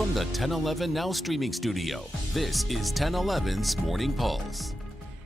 From the 1011 Now streaming studio, this is 1011's Morning Pulse.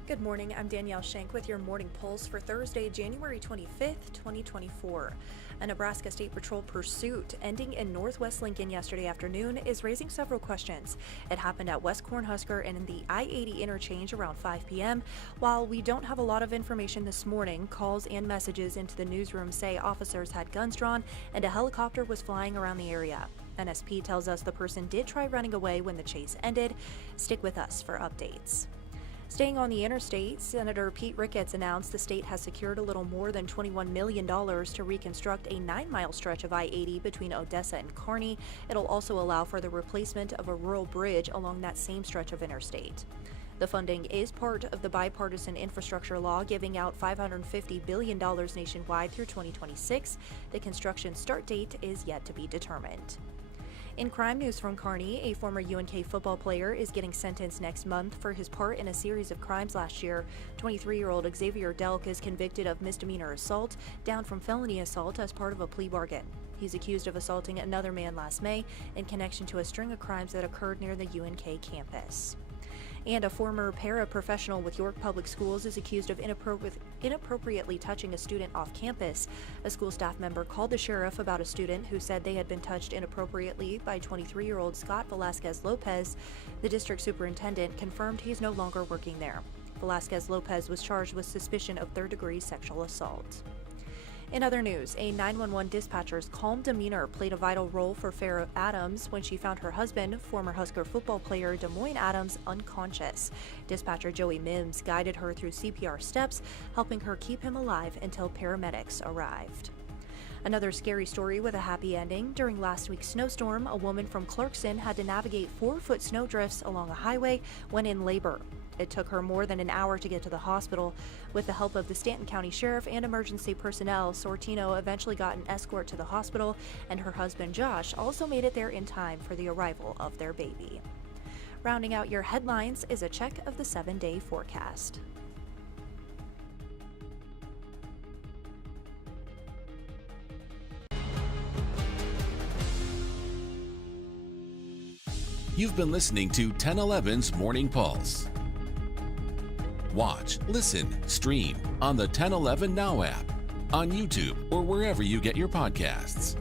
Good morning, I'm Danielle Schenk with your Morning Pulse for Thursday, January 25th, 2024. A Nebraska State Patrol pursuit ending in northwest Lincoln yesterday afternoon is raising several questions. It happened at West Husker and in the I-80 interchange around 5 p.m. While we don't have a lot of information this morning, calls and messages into the newsroom say officers had guns drawn and a helicopter was flying around the area. NSP tells us the person did try running away when the chase ended. Stick with us for updates. Staying on the interstate, Senator Pete Ricketts announced the state has secured a little more than $21 million to reconstruct a 9-mile stretch of I-80 between Odessa and Kearney. It'll also allow for the replacement of a rural bridge along that same stretch of interstate. The funding is part of the bipartisan infrastructure law, giving out $550 billion nationwide through 2026. The construction start date is yet to be determined. In crime news from Kearney, a former UNK football player is getting sentenced next month for his part in a series of crimes last year. 23-year-old Xavier Delk is convicted of misdemeanor assault, down from felony assault as part of a plea bargain. He's accused of assaulting another man last May in connection to a string of crimes that occurred near the UNK campus. And a former paraprofessional with York Public Schools is accused of inappropriately touching a student off campus. A school staff member called the sheriff about a student who said they had been touched inappropriately by 23-year-old Scott Velasquez Lopez. The district superintendent confirmed he is no longer working there. Velasquez Lopez was charged with suspicion of third-degree sexual assault. In other news, a 911 dispatcher's calm demeanor played a vital role for Farrah Adams when she found her husband, former Husker football player Des Moines Adams, unconscious. Dispatcher Joey Mims guided her through CPR steps, helping her keep him alive until paramedics arrived. Another scary story with a happy ending. During last week's snowstorm, a woman from Clarkson had to navigate 4-foot snowdrifts along a highway when in labor. It took her more than an hour to get to the hospital. With the help of the Stanton County Sheriff and emergency personnel, Sortino eventually got an escort to the hospital, and her husband Josh also made it there in time for the arrival of their baby. Rounding out your headlines is a check of the 7-day forecast. You've been listening to 1011's Morning Pulse. Watch, listen, stream on the 1011 Now app, on YouTube, or wherever you get your podcasts.